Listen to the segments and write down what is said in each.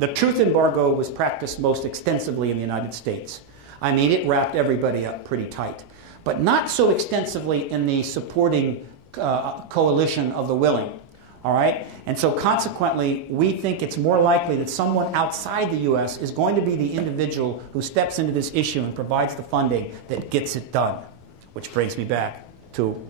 The truth embargo was practiced most extensively in the United States. I mean, it wrapped everybody up pretty tight. But not so extensively in the supporting coalition of the willing. All right? And so consequently, we think it's more likely that someone outside the U.S. is going to be the individual who steps into this issue and provides the funding that gets it done. Which brings me back to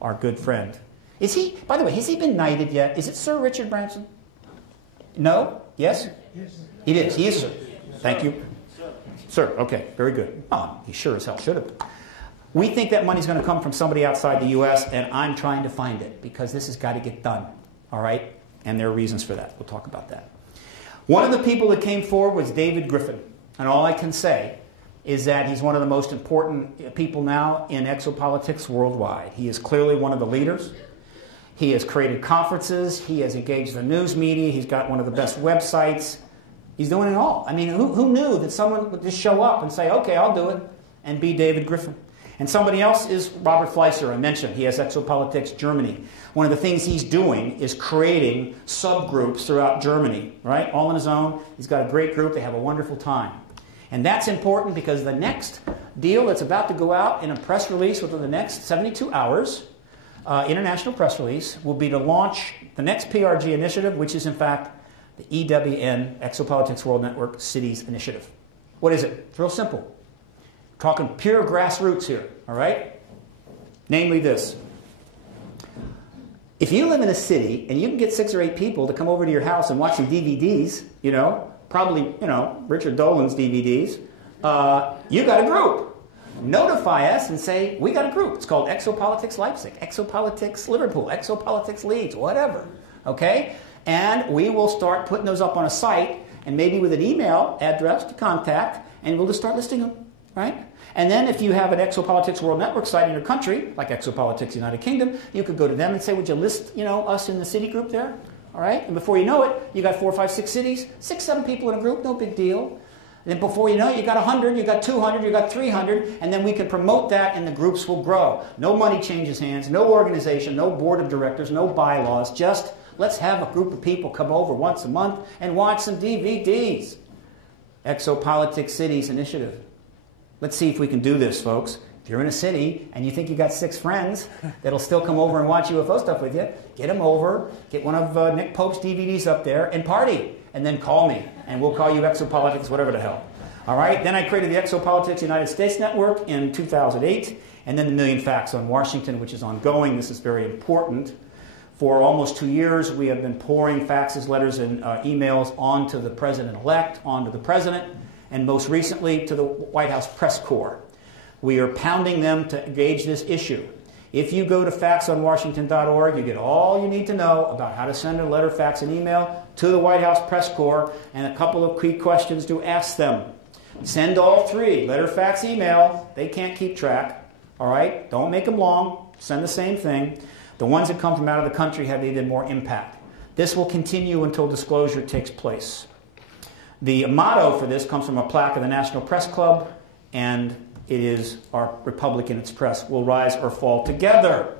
our good friend. Is he, by the way, has he been knighted yet? Is it Sir Richard Branson? No? Yes? Yes. It is. He is, sir. Thank you. Sir, okay, very good. Oh, he sure as hell should have. We think that money's going to come from somebody outside the U.S., and I'm trying to find it because this has got to get done. All right? And there are reasons for that. We'll talk about that. One of the people that came forward was David Griffin. And all I can say is that he's one of the most important people now in exopolitics worldwide. He is clearly one of the leaders. He has created conferences. He has engaged the news media. He's got one of the best websites. He's doing it all. I mean, who knew that someone would just show up and say, okay, I'll do it, and be David Griffin? And somebody else is Robert Fleischer, I mentioned. He has Exopolitics Germany. One of the things he's doing is creating subgroups throughout Germany, right? All on his own. He's got a great group. They have a wonderful time. And that's important because the next deal that's about to go out in a press release within the next 72 hours, international press release, will be to launch the next PRG initiative, which is in fact the EWN, Exopolitics World Network Cities Initiative. What is it? It's real simple. We're talking pure grassroots here, all right? Namely this. If you live in a city and you can get 6 or 8 people to come over to your house and watch some DVDs, you know, probably, you know, Richard Dolan's DVDs, you got a group. Notify us and say, we got a group. It's called Exopolitics Leipzig, Exopolitics Liverpool, Exopolitics Leeds, whatever, okay? And we will start putting those up on a site and maybe with an email address to contact, and we'll just start listing them, right? And then if you have an Exopolitics World Network site in your country, like Exopolitics United Kingdom, you could go to them and say, would you list, you know, us in the city group there? All right? And before you know it, you got 4, 5, 6 cities, 6, 7 people in a group, no big deal. And then before you know it, you got 100, you got 200, you got 300, and then we can promote that and the groups will grow. No money changes hands, no organization, no board of directors, no bylaws, just let's have a group of people come over once a month and watch some DVDs. Exopolitics Cities Initiative. Let's see if we can do this, folks. If you're in a city and you think you got 6 friends that'll still come over and watch UFO stuff with you, get them over, get one of Nick Pope's DVDs up there, and party. And then call me, and we'll call you Exopolitics, whatever the hell. All right? Then I created the Exopolitics United States Network in 2008, and then the Million Facts on Washington, which is ongoing. This is very important. For almost 2 years, we have been pouring faxes, letters, and emails onto the president-elect, onto the president, and most recently to the White House Press Corps. We are pounding them to engage this issue. If you go to faxonwashington.org, you get all you need to know about how to send a letter, fax, and email to the White House Press Corps, and a couple of key questions to ask them. Send all 3, letter, fax, email. They can't keep track. All right? Don't make them long. Send the same thing. The ones that come from out of the country have needed more impact. This will continue until disclosure takes place. The motto for this comes from a plaque of the National Press Club, and it is, our republic and its press will rise or fall together.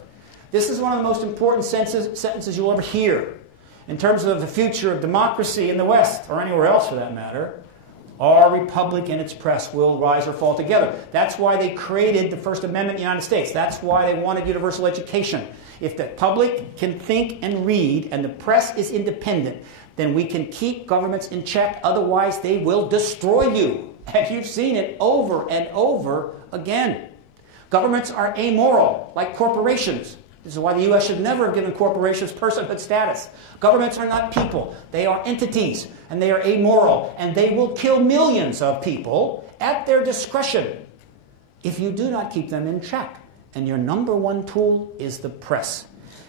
This is one of the most important sentences you'll ever hear in terms of the future of democracy in the West, or anywhere else for that matter. Our republic and its press will rise or fall together. That's why they created the First Amendment in the United States. That's why they wanted universal education. If the public can think and read and the press is independent, then we can keep governments in check. Otherwise, they will destroy you. And you've seen it over and over again. Governments are amoral, like corporations. This is why the U.S. should never have given corporations personhood status. Governments are not people. They are entities, and they are amoral, and they will kill millions of people at their discretion if you do not keep them in check. And your number one tool is the press.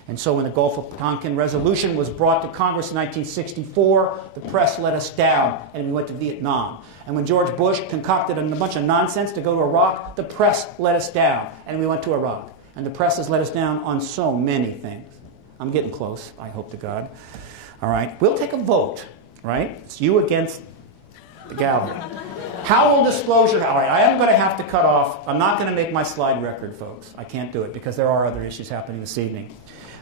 And so when the Gulf of Tonkin Resolution was brought to Congress in 1964, the press let us down, and we went to Vietnam. And when George Bush concocted a bunch of nonsense to go to Iraq, the press let us down, and we went to Iraq. And the press has let us down on so many things. I'm getting close, I hope to God. All right, we'll take a vote, right? It's you against the gallery. How will disclosure, all right, I am going to have to cut off. I'm not going to make my slide record, folks. I can't do it because there are other issues happening this evening.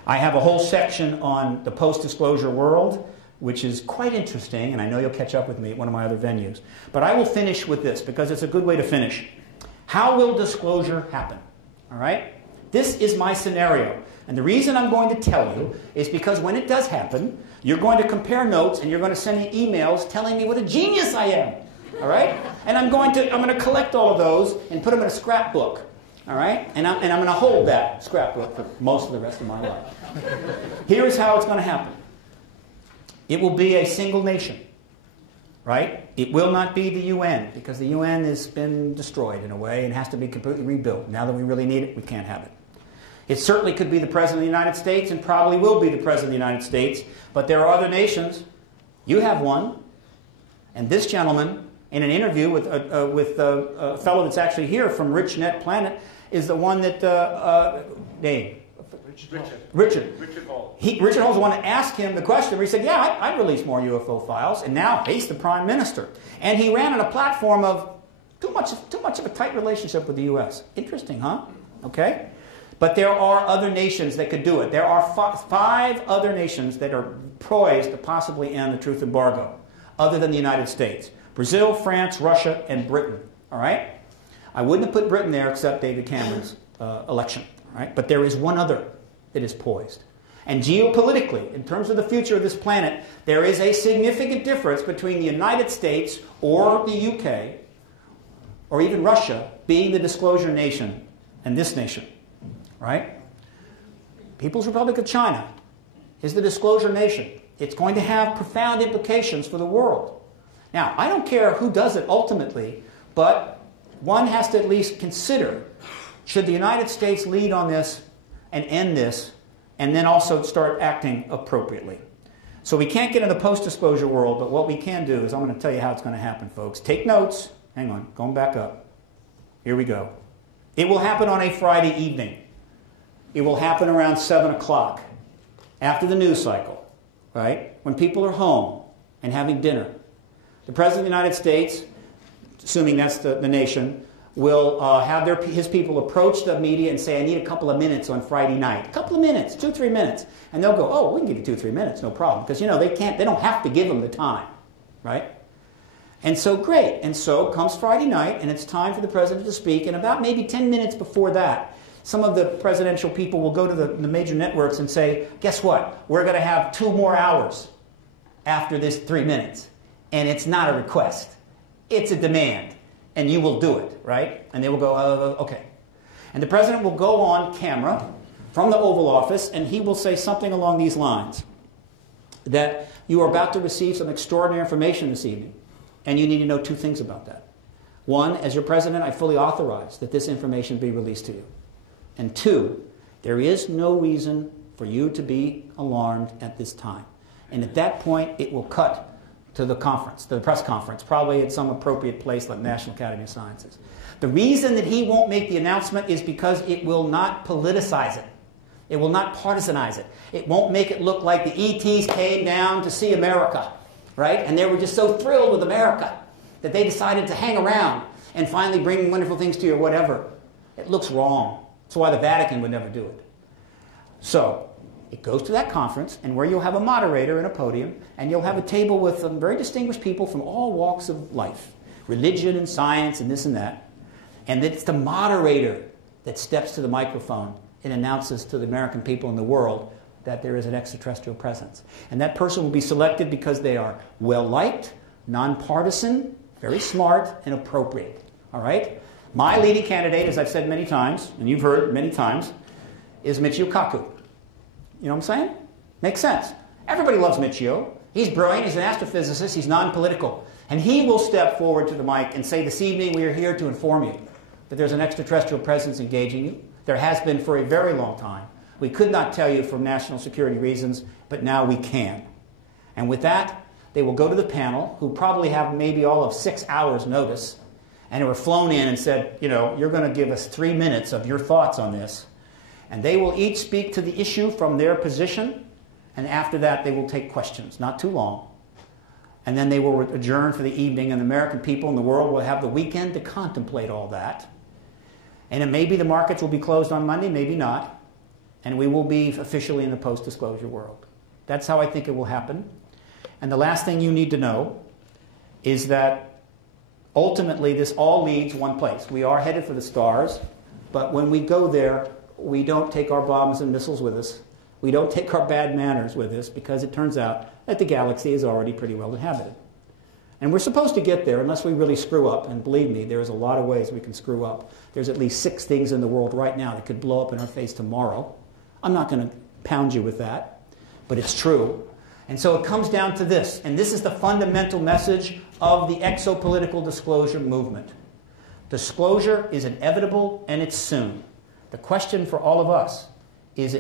I have a whole section on the post-disclosure world which is quite interesting, and I know you'll catch up with me at one of my other venues. But I will finish with this, because it's a good way to finish. How will disclosure happen? All right? This is my scenario. And the reason I'm going to tell you is because when it does happen, you're going to compare notes, and you're going to send me emails telling me what a genius I am. All right? And I'm going to collect all of those and put them in a scrapbook. All right? And I'm going to hold that scrapbook for most of the rest of my life. Here's how it's going to happen. It will be a single nation, right? It will not be the UN, because the UN has been destroyed in a way and has to be completely rebuilt. Now that we really need it, we can't have it. It certainly could be the President of the United States, and probably will be the President of the United States, but there are other nations. You have one, and this gentleman, in an interview with a fellow that's actually here from RichNet Planet, is the one that, name? Richard Hall. Richard Hall's the one that asked him the question where he said, yeah, I'd release more UFO files, and now he's the Prime Minister. And he ran on a platform of too much of a tight relationship with the U.S. Interesting, huh? Okay? But there are other nations that could do it. There are 5 other nations that are poised to possibly end the truth embargo, other than the United States. Brazil, France, Russia, and Britain. All right? I wouldn't have put Britain there except David Cameron's election. All right? But there is one other that is poised. And geopolitically, in terms of the future of this planet, there is a significant difference between the United States or the UK, or even Russia, being the disclosure nation, and this nation. Right? People's Republic of China is the disclosure nation. It's going to have profound implications for the world. Now, I don't care who does it ultimately, but one has to at least consider, should the United States lead on this and end this, and then also start acting appropriately? So we can't get in the post-disclosure world, but what we can do is I'm going to tell you how it's going to happen, folks. Take notes. Hang on. Going back up. Here we go. It will happen on a Friday evening. It will happen around 7 o'clock, after the news cycle, right? When people are home and having dinner. The President of the United States, assuming that's the nation, will have his people approach the media and say, I need a couple of minutes on Friday night. A couple of minutes, 2-3 minutes. And they'll go, oh, we can give you 2-3 minutes, no problem. Because, you know, they don't have to give them the time, right? And so, great. And so comes Friday night, and it's time for the President to speak. And about maybe 10 minutes before that, some of the presidential people will go to the major networks and say, guess what? We're going to have 2 more hours after this 3 minutes. And it's not a request. It's a demand. And you will do it, right? And they will go, okay. And the president will go on camera from the Oval Office, and he will say something along these lines, that you are about to receive some extraordinary information this evening, and you need to know 2 things about that. 1, as your president, I fully authorize that this information be released to you. And 2, there is no reason for you to be alarmed at this time. And at that point, it will cut to the conference, to the press conference, probably at some appropriate place like National Academy of Sciences. The reason that he won't make the announcement is because it will not politicize it. It will not partisanize it. It won't make it look like the ETs came down to see America, right? And they were just so thrilled with America that they decided to hang around and finally bring wonderful things to you or whatever. It looks wrong. That's why the Vatican would never do it. So it goes to that conference, and where you'll have a moderator and a podium, and you'll have a table with some very distinguished people from all walks of life, religion and science and this and that. And it's the moderator that steps to the microphone and announces to the American people in the world that there is an extraterrestrial presence. And that person will be selected because they are well-liked, nonpartisan, very smart, and appropriate. All right? My leading candidate, as I've said many times, and you've heard many times, is Michio Kaku. You know what I'm saying? Makes sense. Everybody loves Michio. He's brilliant. He's an astrophysicist. He's non-political. And he will step forward to the mic and say, this evening we are here to inform you that there's an extraterrestrial presence engaging you. There has been for a very long time. We could not tell you for national security reasons, but now we can. And with that, they will go to the panel, who probably have maybe all of 6 hours notice, and who were flown in and said, you know, you're going to give us 3 minutes of your thoughts on this. And they will each speak to the issue from their position, and after that they will take questions, not too long. And then they will adjourn for the evening, and the American people in the world will have the weekend to contemplate all that. And it may be the markets will be closed on Monday, maybe not, and we will be officially in the post-disclosure world. That's how I think it will happen. And the last thing you need to know is that ultimately this all leads one place. We are headed for the stars, but when we go there, we don't take our bombs and missiles with us. We don't take our bad manners with us, because it turns out that the galaxy is already pretty well inhabited. And we're supposed to get there unless we really screw up. And believe me, there's a lot of ways we can screw up. There's at least 6 things in the world right now that could blow up in our face tomorrow. I'm not going to pound you with that, but it's true. And so it comes down to this, and this is the fundamental message of the exopolitical disclosure movement. Disclosure is inevitable, and it's soon. The question for all of us is,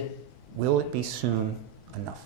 will it be soon enough?